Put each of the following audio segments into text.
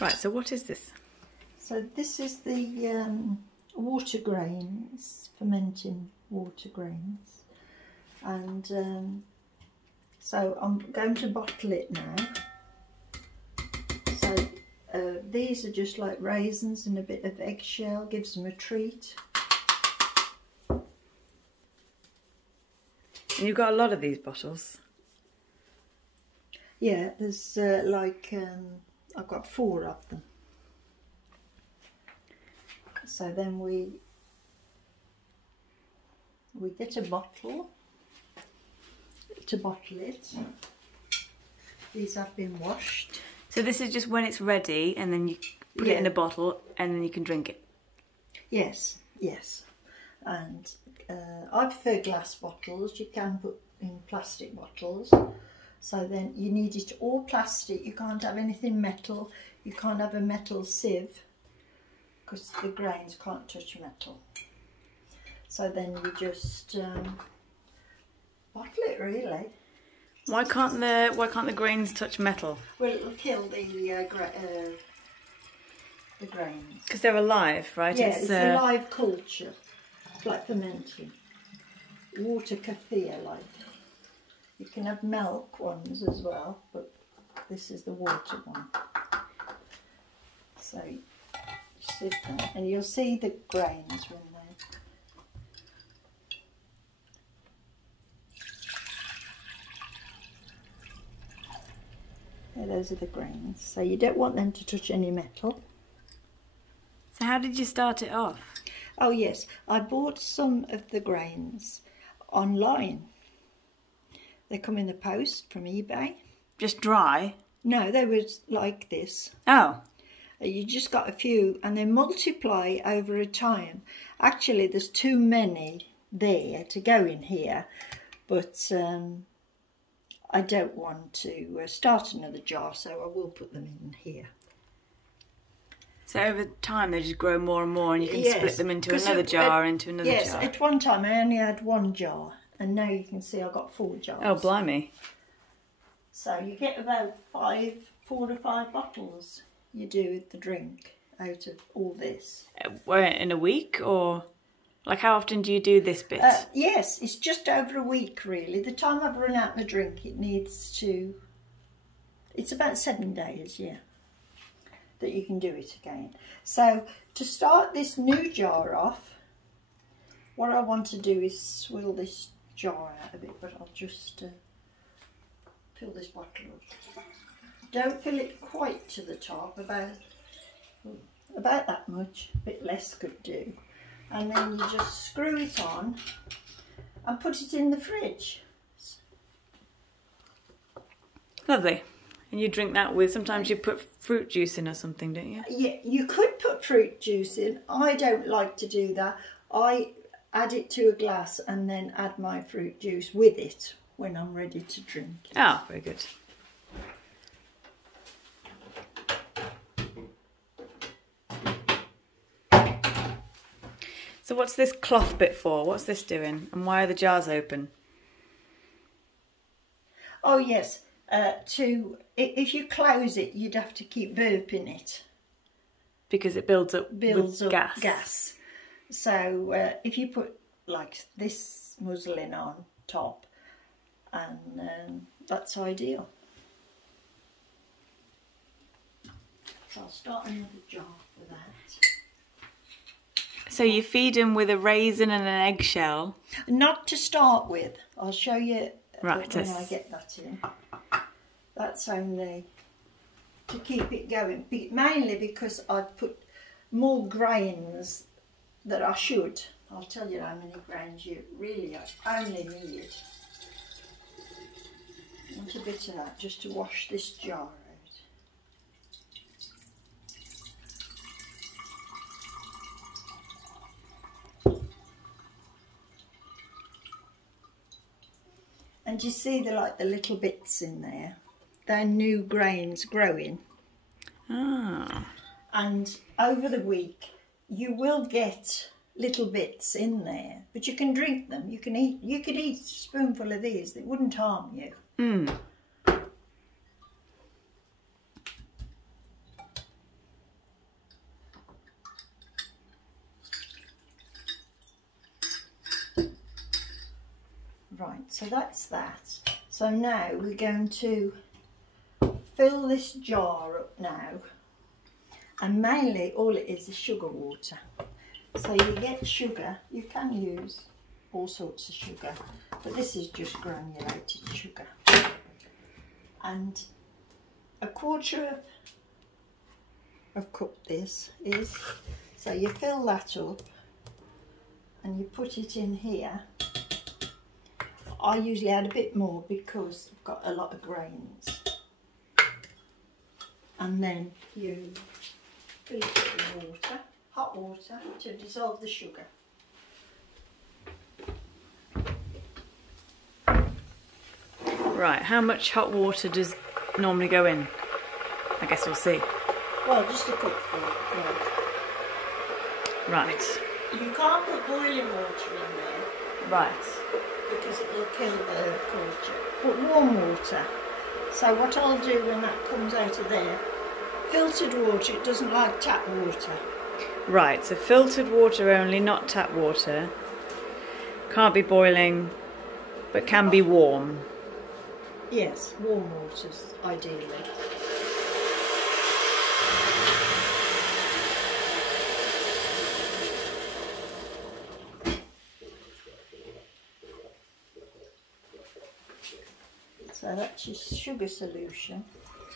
Right, so what is this? So this is the water grains, fermenting water grains. And so I'm going to bottle it now. So these are just like raisins and a bit of eggshell, gives them a treat. And you've got a lot of these bottles? Yeah, there's I've got 4 of them. So then we get a bottle to bottle it. These have been washed. So this is just when it's ready, and then you put it in a bottle, and then you can drink it? Yes, yes. And I prefer glass bottles. You can put in plastic bottles. So then you need it all plastic. You can't have anything metal. You can't have a metal sieve because the grains can't touch metal. So then you just bottle it, really. Why can't the grains touch metal? Well, it'll kill the grains. Because they're alive, right? Yeah, it's a live culture. It's like fermenting. Water kefir, like. You can have milk ones as well, but this is the water one. So you sieve them, and you'll see the grains when they... Those are the grains. So you don't want them to touch any metal. So how did you start it off? Oh yes, I bought some of the grains online. They come in the post from eBay. Just dry? No, they were like this. Oh. You just got a few and they multiply over a time. Actually, there's too many there to go in here, but I don't want to start another jar, so I will put them in here. So over time they just grow more and more, and you can split them into another jar, into another jar. Yes, at one time I only had 1 jar, and now you can see I've got 4 jars. Oh, blimey. So you get about 4 to 5 bottles you do with the drink out of all this. In a week, or like how often do you do this bit? Yes, it's just over a week really. The time I've run out the drink, it needs to... It's about 7 days, yeah, that you can do it again. So to start this new jar off, what I want to do is swill this jar out a bit, but I'll just fill this bottle up. Don't fill it quite to the top, about that much, a bit less could do. And then you just screw it on and put it in the fridge. Lovely. And you drink that with, sometimes you put fruit juice in or something, don't you? Yeah, you could put fruit juice in. I don't like to do that. I add it to a glass and then add my fruit juice with it when I'm ready to drink. Oh, very good. So what's this cloth bit for? What's this doing? And why are the jars open? Oh yes, if you close it, you'd have to keep burping it. Because it builds up gas. So if you put like this muslin on top, and that's ideal. So I'll start another jar for that. So you feed them with a raisin and an eggshell? Not to start with. I'll show you right, when I get that in. That's only to keep it going. Mainly because I've put more grains than I should. I'll tell you how many grains you really only need. I want a bit of that just to wash this jar out. And you see the little bits in there. They're new grains growing. Ah. And over the week you will get little bits in there, but you can drink them. You could eat a spoonful of these. It wouldn't harm you. so that's that. So now we're going to fill this jar up now, and mainly all it is sugar water. So you get sugar, you can use all sorts of sugar, but this is just granulated sugar. And a quarter of cup this is, so you fill that up and you put it in here. I usually add a bit more because I've got a lot of grains. And then you fill it with water, hot water, to dissolve the sugar. Right, how much hot water does normally go in? I guess we'll see. Well, just a cupful. Yeah. Right. You can't put boiling water in there. Right. Because it will kill the culture. But warm water. So what I'll do when that comes out of there, filtered water, it doesn't like tap water. Right, so filtered water only, not tap water. Can't be boiling, but can be warm. Yes, warm waters, ideally. So that's your sugar solution.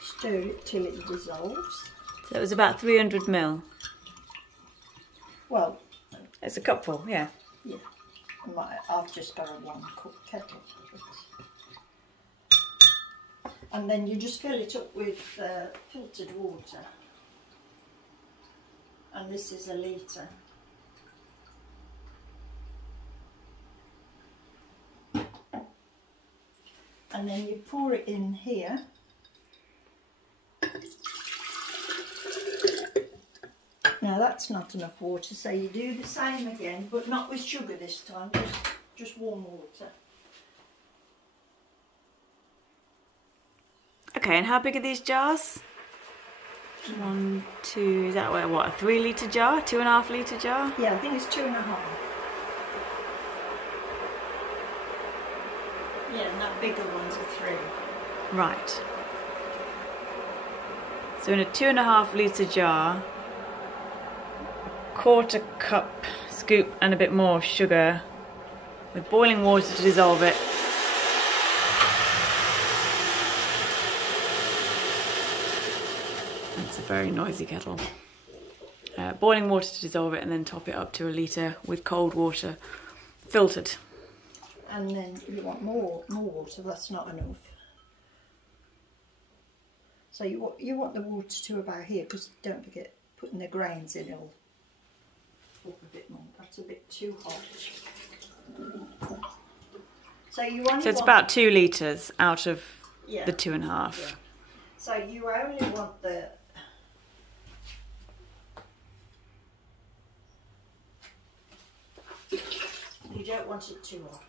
Stir it till it dissolves. So it was about 300 ml. Well, It's a cupful, yeah. yeah. I've just got a 1 cup kettle. And then you just fill it up with filtered water. And this is a litre. And then you pour it in here. Now that's not enough water, so you do the same again, but not with sugar this time, just warm water. Okay, and how big are these jars? 1, 2, is that what, a 3 litre jar? 2.5 litre jar? Yeah, I think it's 2.5. Yeah, and that bigger one's a 3. Right. So in a 2.5 litre jar, 1/4 cup scoop and a bit more sugar with boiling water to dissolve it. That's a very noisy kettle. Boiling water to dissolve it, and then top it up to a litre with cold water, filtered. And then you want more water, that's not enough. So you want the water to about here, because don't forget putting the grains in, it'll up a bit more. That's a bit too hot. So it's about 2 litres out of the 2.5. Yeah. So you only want the you don't want it too hot.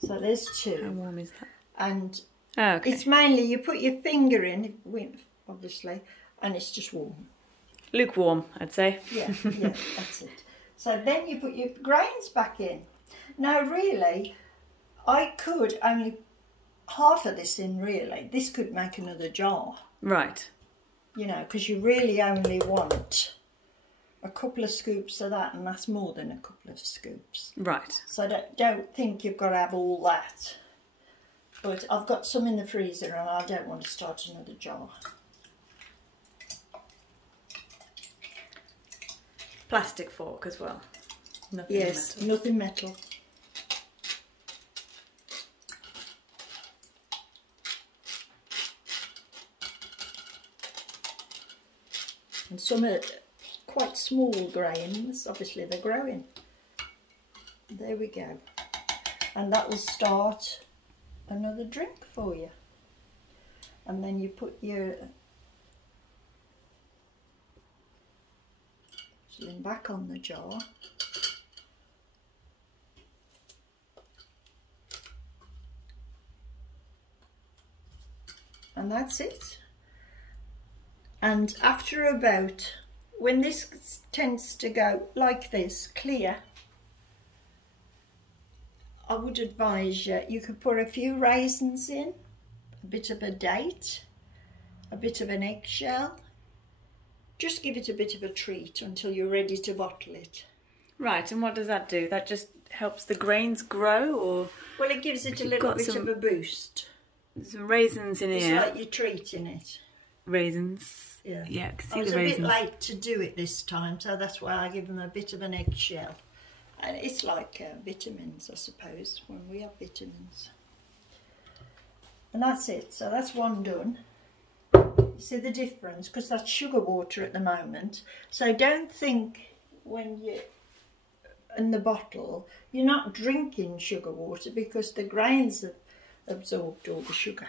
So there's 2. How warm is that? And okay. It's mainly you put your finger in, obviously, and it's just warm. Lukewarm, I'd say. Yeah, yeah, that's it. So then you put your grains back in. Now really, I could only half of this in really. This could make another jar. Right. You know, because you really only want a couple of scoops of that, and that's more than a couple of scoops. Right. So don't think you've got to have all that. But I've got some in the freezer and I don't want to start another jar. Plastic fork as well. Nothing yes, metal. Nothing metal. And some are quite small grains, obviously they're growing. There we go. And that will start another drink for you. And then you put your lid back on the jar. And that's it. And after about, when this tends to go like this, clear, I would advise you could put a few raisins in, a bit of a date, a bit of an eggshell. Just give it a bit of a treat until you're ready to bottle it. Right, and what does that do? That just helps the grains grow, or? Well, it gives it a little bit of a boost. Some raisins in here. It's like you're treating it. Raisins. Yeah. Yeah, I can see I was the raisins. a bit late to do it this time, so that's why I give them a bit of an eggshell. And it's like vitamins, I suppose, when we have vitamins. And that's it. So that's one done. You see the difference? Because that's sugar water at the moment. So don't think when you're in the bottle, you're not drinking sugar water because the grains have absorbed all the sugar.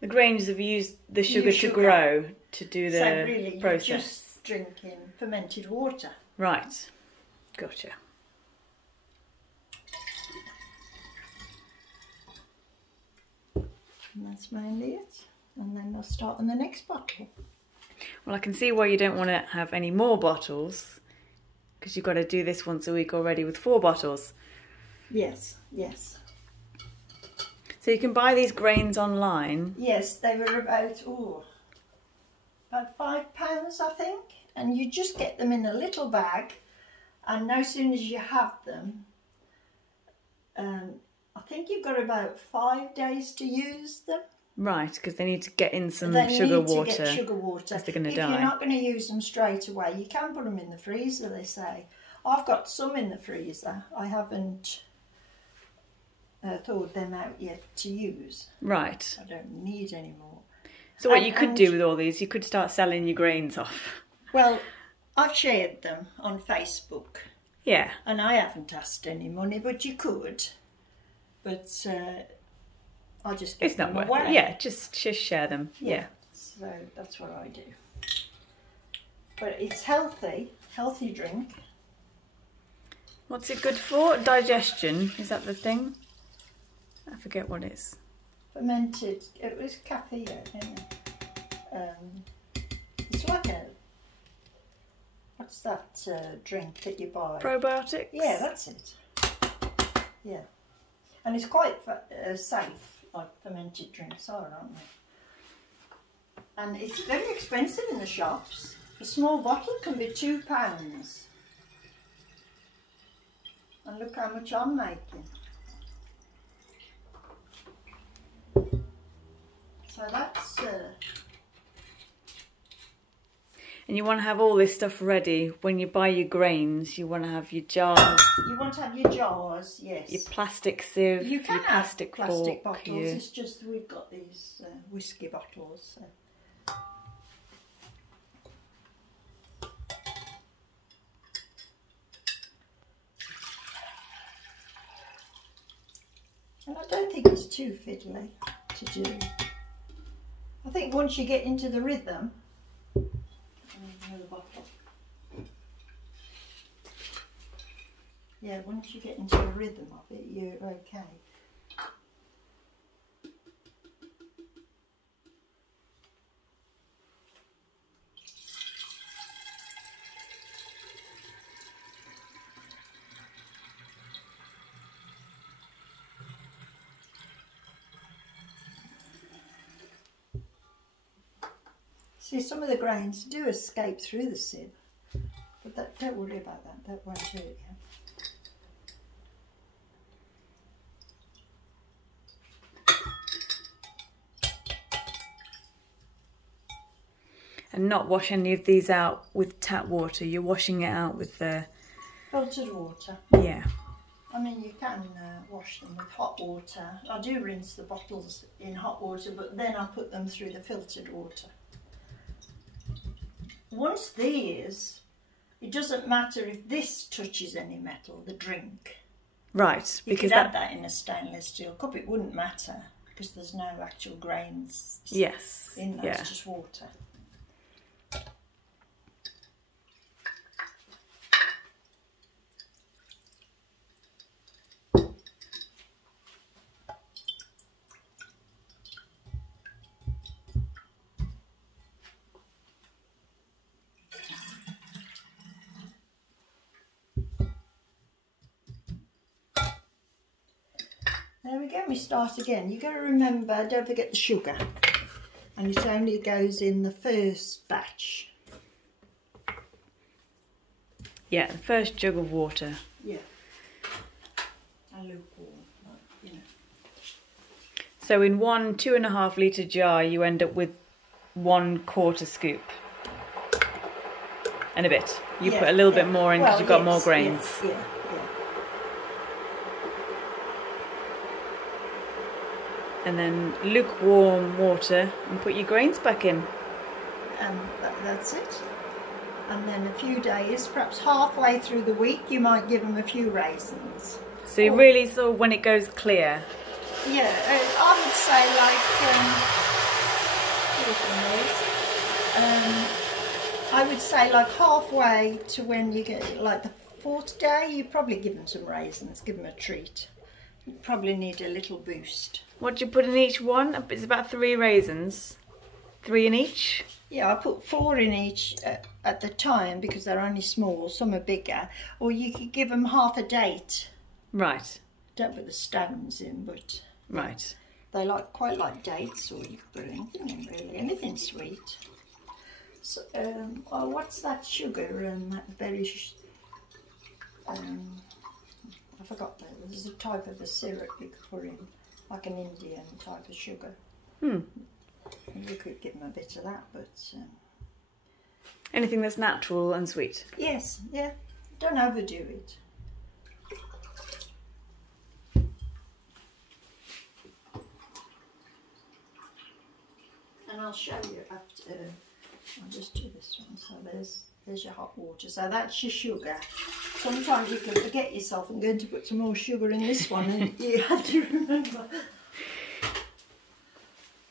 The grains have used the sugar to grow, to do the so really, process. You're just drinking fermented water. Right. Gotcha. And that's mainly it. And then I'll start on the next bottle. Well, I can see why you don't want to have any more bottles, because you've got to do this once a week already with 4 bottles. Yes, yes. So you can buy these grains online. Yes, they were about £5, I think. And you just get them in a little bag, and no sooner as you have them, I think you've got about 5 days to use them. Right, because they need to get in some they sugar need water. To get sugar water. Because they're going to If die. you're not going to use them straight away, you can put them in the freezer, they say. I've got some in the freezer. I haven't thawed them out yet to use. Right. I don't need any more. So what you could do with all these, you could start selling your grains off. Well, I've shared them on Facebook. Yeah. And I haven't asked any money, but you could. But I just give It's not them worth away. it. Yeah, just share them. Yeah. So that's what I do. But it's healthy drink. What's it good for? Digestion, is that the thing? I forget what it is. Fermented, it was kefir, isn't it? It's like a, what's that drink that you buy? Probiotics? Yeah, that's it. Yeah. And it's quite safe, like fermented drinks are, aren't they? And it's very expensive in the shops. A small bottle can be £2. And look how much I'm making. So that's... And you want to have all this stuff ready. When you buy your grains, you want to have your jars. You want to have your jars, yes. Your plastic sieve, You can your plastic have plastic fork, bottles. It's just we've got these whiskey bottles. So. And I don't think it's too fiddly to do. I think once you get into the rhythm, another bottle. Yeah, once you get into the rhythm of it, you're okay. See, some of the grains do escape through the sieve, but don't worry about that, that won't hurt you. And not wash any of these out with tap water. You're washing it out with the... Filtered water. Yeah. I mean, you can wash them with hot water. I do rinse the bottles in hot water, but then I put them through the filtered water. Once these, it doesn't matter if this touches any metal, the drink. Right. You Because could add that in a stainless steel cup, it wouldn't matter because there's no actual grains Yes. in that, Yeah. it's just water. There we go, we start again. You've got to remember, don't forget the sugar. And it only goes in the first batch. Yeah, the first jug of water. Yeah. A lukewarm, you know. So in 1 2.5 litre jar, you end up with 1/4 scoop. And a bit. You put a little bit more in because you've got more grains. Yeah. And then lukewarm water and put your grains back in. And that's it. And then a few days, perhaps halfway through the week, you might give them a few raisins. So you really sort of when it goes clear. Yeah, I would say I would say like halfway to when you get like the 4th day, you probably give them some raisins, give them a treat. You probably need a little boost. What do you put in each one? It's about 3 raisins. 3 in each? Yeah, I put 4 in each at the time because they're only small, some are bigger. Or you could give them half a date. Right. Don't put the stones in, but right. They quite like dates, or you could put anything in really, anything sweet. So, oh, what's that sugar? That berry. I forgot that. There's a type of a syrup you could put in, like an Indian type of sugar. You could give them a bit of that, but anything that's natural and sweet. Yes, yeah. Don't overdo it. And I'll show you after. I'll just do this one. So there's your hot water. So that's your sugar. Sometimes you can forget yourself and going to put some more sugar in this one, and you have to remember.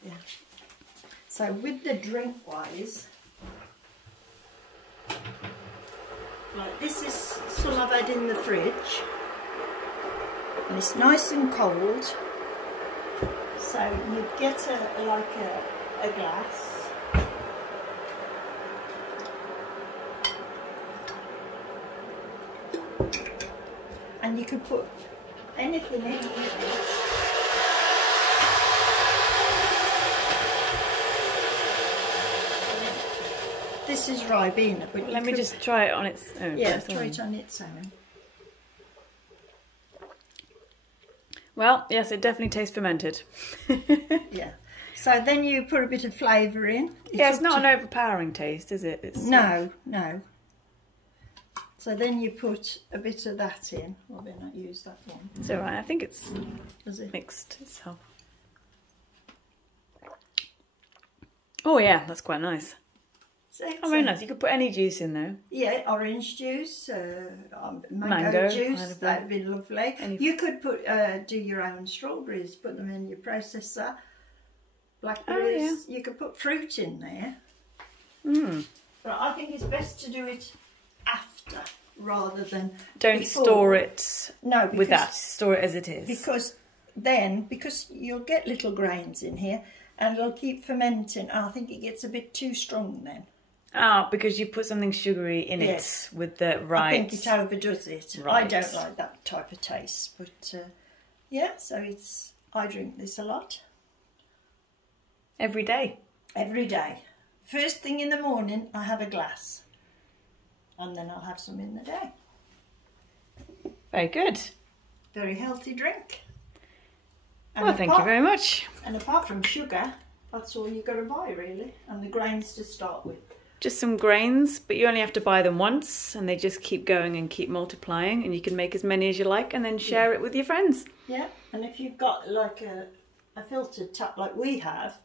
Yeah. So with the drink wise, like this is some I've had in the fridge, and it's nice and cold. So you get a glass. And you can put anything in here. This is Ribena, but let me just try it on its own. Yeah, try it on its own. Well, yes, it definitely tastes fermented. Yeah. So then you put a bit of flavour in. It's not an overpowering taste, is it? It's no. So then you put a bit of that in. Well, then I use that one. It's all right. I think it's it? mixed itself. Oh yeah, that's quite nice. Oh, very nice. You could put any juice in though. Yeah, orange juice, mango juice, that would be lovely. You could put do your own strawberries, put them in your processor. Blackberries, you could put fruit in there. But I think it's best to do it after rather than Don't before. Store it with that. Store it as it is. Because you'll get little grains in here and it'll keep fermenting. I think it gets a bit too strong then. Ah, because you put something sugary in it with the I think it overdoes it. Right. I don't like that type of taste, but yeah, so I drink this a lot. Every day? Every day. First thing in the morning, I have a glass. And then I'll have some in the day. Very good. Very healthy drink. Well, thank you very much. And apart from sugar, that's all you've got to buy, really. And the grains to start with. Just some grains, but you only have to buy them once, and they just keep going and keep multiplying, and you can make as many as you like and then share it with your friends. Yeah, and if you've got like a filtered tap like we have,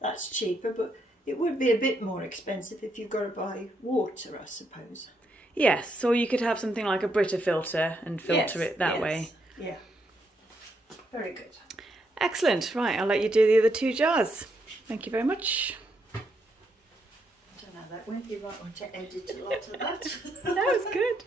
that's cheaper, but it would be a bit more expensive if you've got to buy water, I suppose. Yes, or you could have something like a Brita filter and filter it that way. Yeah, very good. Excellent. Right, I'll let you do the other 2 jars. Thank you very much. I don't know, that went. You might want to edit a lot of that. That was good.